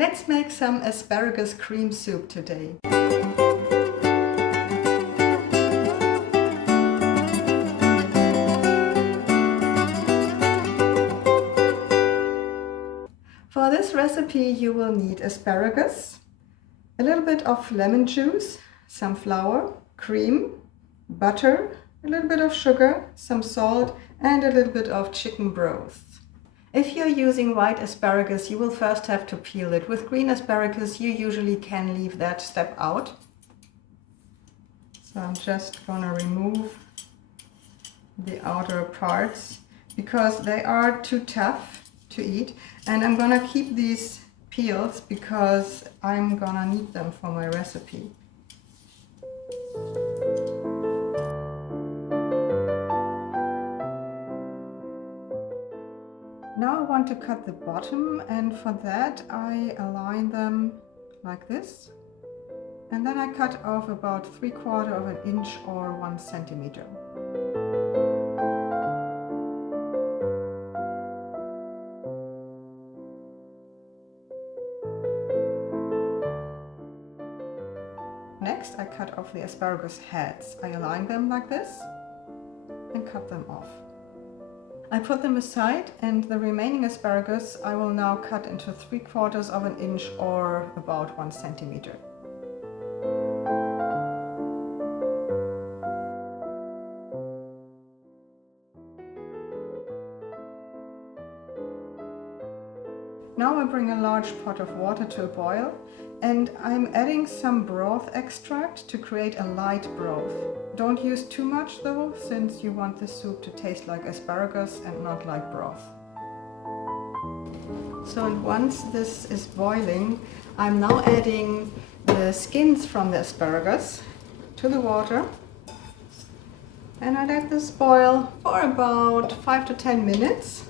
Let's make some asparagus cream soup today. For this recipe you will need asparagus, a little bit of lemon juice, some flour, cream, butter, a little bit of sugar, some salt and a little bit of chicken broth. If you're using white asparagus, you will first have to peel it. With green asparagus, you usually can leave that step out. So I'm just gonna remove the outer parts because they are too tough to eat. And I'm gonna keep these peels because I'm gonna need them for my recipe. Now I want to cut the bottom, and for that I align them like this. And then I cut off about 3/4 of an inch or 1 centimeter. Next I cut off the asparagus heads. I align them like this and cut them off. I put them aside, and the remaining asparagus I will now cut into 3/4 of an inch or about 1 centimeter. Now I bring a large pot of water to a boil, and I'm adding some broth extract to create a light broth. Don't use too much though, since you want the soup to taste like asparagus and not like broth. So, and once this is boiling, I'm now adding the skins from the asparagus to the water, and I let this boil for about 5 to 10 minutes.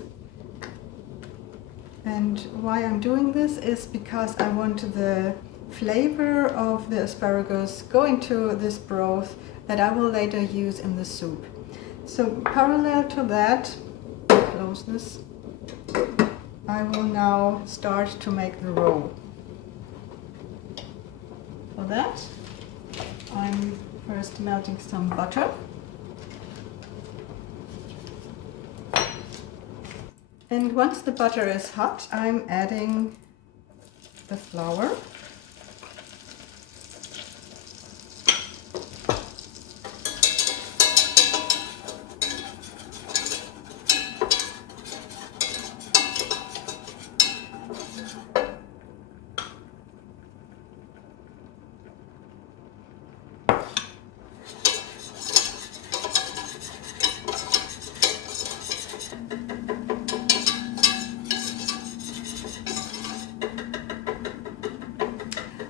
And why I'm doing this is because I want the flavor of the asparagus go into this broth that I will later use in the soup. So parallel to that, close this, I will now start to make the roux. For that, I'm first melting some butter. And once the butter is hot, I'm adding the flour.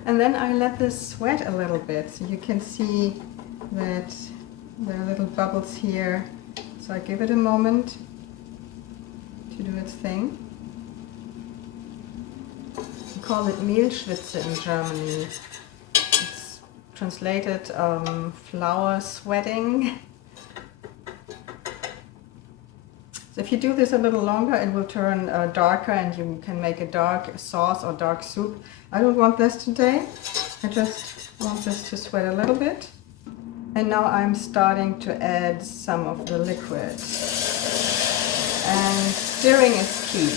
And then I let this sweat a little bit, so you can see that there are little bubbles here. So I give it a moment to do its thing. We call it Mehlschwitze in Germany. It's translated flour sweating. So if you do this a little longer, it will turn darker and you can make a dark sauce or dark soup. I don't want this today. I just want this to sweat a little bit. And now I'm starting to add some of the liquid. And stirring is key.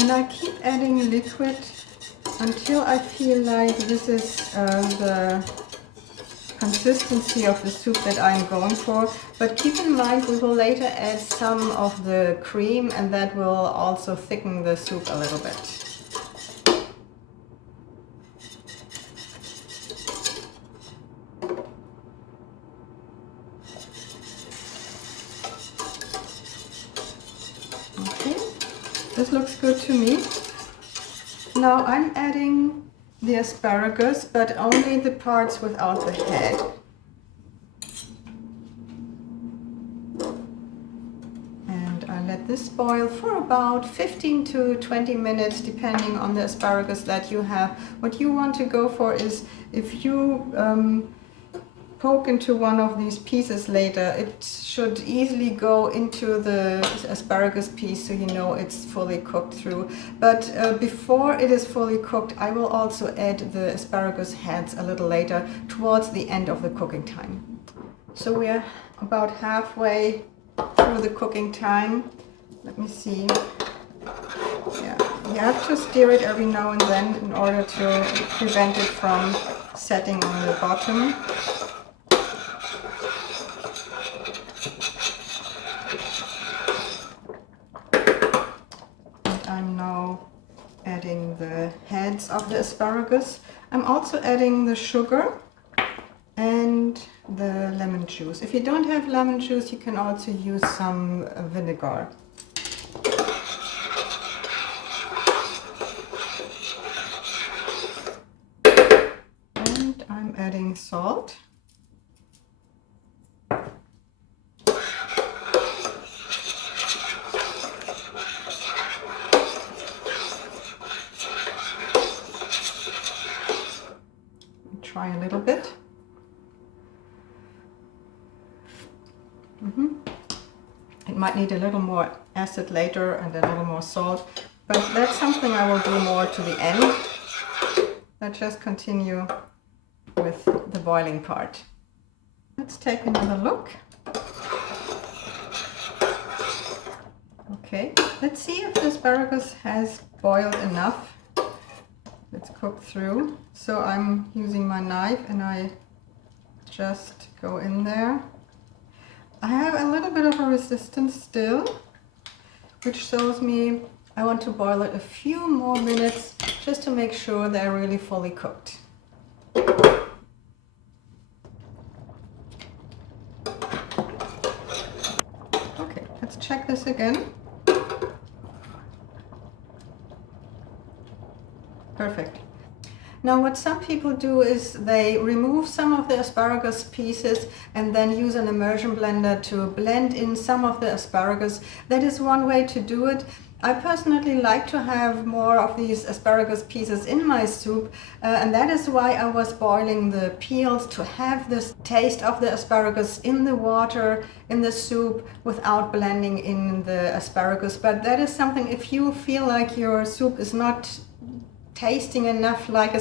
And I keep adding liquid until I feel like this is the consistency of the soup that I'm going for. But keep in mind we will later add some of the cream, and that will also thicken the soup a little bit. This looks good to me. Now I'm adding the asparagus, but only the parts without the head. And I let this boil for about 15 to 20 minutes, depending on the asparagus that you have. What you want to go for is, if you poke into one of these pieces later, it should easily go into the asparagus piece, so you know it's fully cooked through. But before it is fully cooked, I will also add the asparagus heads a little later, towards the end of the cooking time. So we're about halfway through the cooking time. Let me see. Yeah, you have to stir it every now and then in order to prevent it from setting on the bottom. I'm now adding the heads of the asparagus. I'm also adding the sugar and the lemon juice. If you don't have lemon juice, you can also use some vinegar. And I'm adding salt. Try a little bit. It might need a little more acid later and a little more salt, but that's something I will do more to the end. Let's just continue with the boiling part. Let's take another look. Okay, let's see if the asparagus has boiled enough. Let's cook through. So I'm using my knife and I just go in there. I have a little bit of a resistance still, which shows me I want to boil it a few more minutes just to make sure they're really fully cooked. Okay, let's check this again. Perfect. Now what some people do is they remove some of the asparagus pieces and then use an immersion blender to blend in some of the asparagus. That is one way to do it. I personally like to have more of these asparagus pieces in my soup, and that is why I was boiling the peels, to have this taste of the asparagus in the water, in the soup, without blending in the asparagus. But that is something, if you feel like your soup is not tasting enough like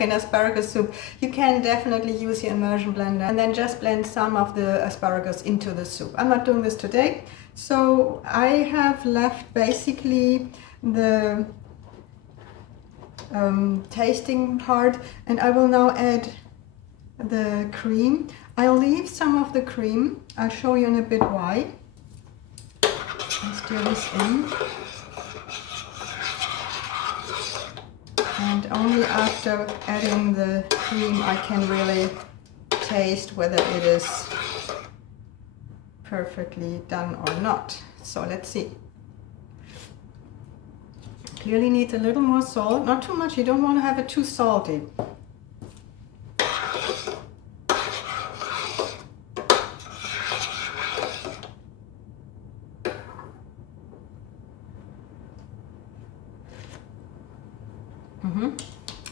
an asparagus soup, you can definitely use your immersion blender and then just blend some of the asparagus into the soup. I'm not doing this today, so I have left basically the tasting part, and I will now add the cream. I'll leave some of the cream. I'll show you in a bit why. I'll stir this in. And only after adding the cream I can really taste whether it is perfectly done or not. So let's see. Clearly needs a little more salt, not too much, you don't want to have it too salty.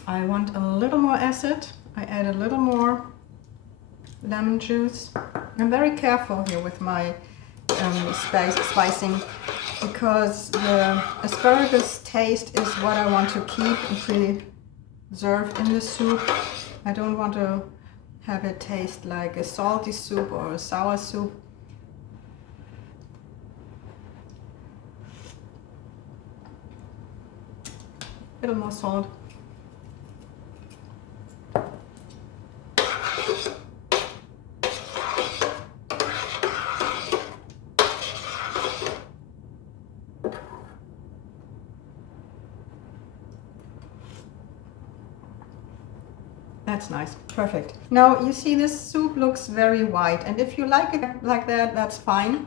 I want a little more acid. I add a little more lemon juice. I'm very careful here with my spicing, because the asparagus taste is what I want to keep and preserve in the soup. I don't want to have it taste like a salty soup or a sour soup. A little more salt. That's nice, perfect. Now you see this soup looks very white, and if you like it like that, that's fine.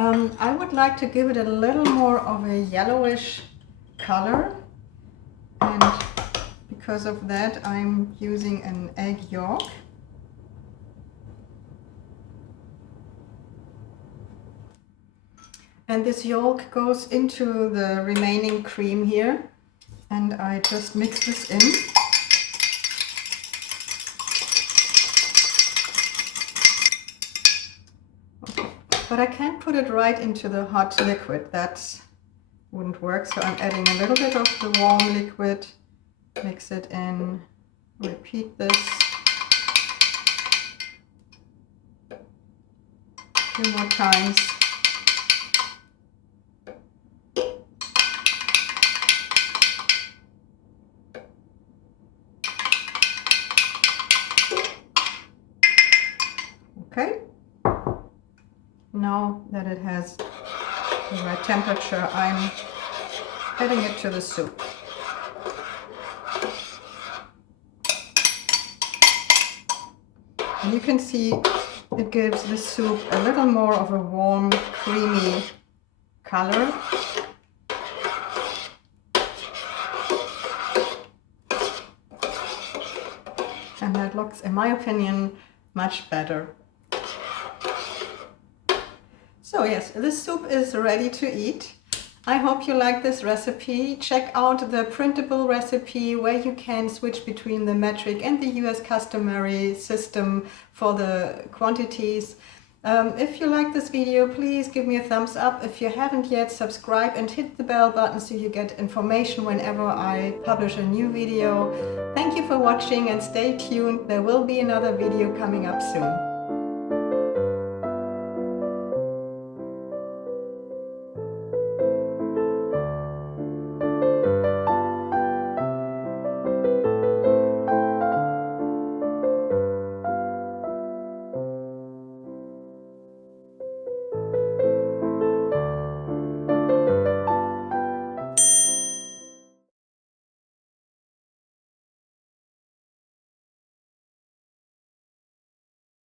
I would like to give it a little more of a yellowish color, and because of that I'm using an egg yolk. And this yolk goes into the remaining cream here, and I just mix this in. Okay. But I can't put it right into the hot liquid, that wouldn't work, so I'm adding a little bit of the warm liquid, mix it in, repeat this a few more times. Okay, now that it has the right temperature, I'm adding it to the soup. And you can see it gives the soup a little more of a warm, creamy color. And that looks, in my opinion, much better. So yes, this soup is ready to eat. I hope you like this recipe. Check out the printable recipe where you can switch between the metric and the US customary system for the quantities. If you like this video, please give me a thumbs up. If you haven't yet, subscribe and hit the bell button so you get information whenever I publish a new video. Thank you for watching and stay tuned. There will be another video coming up soon.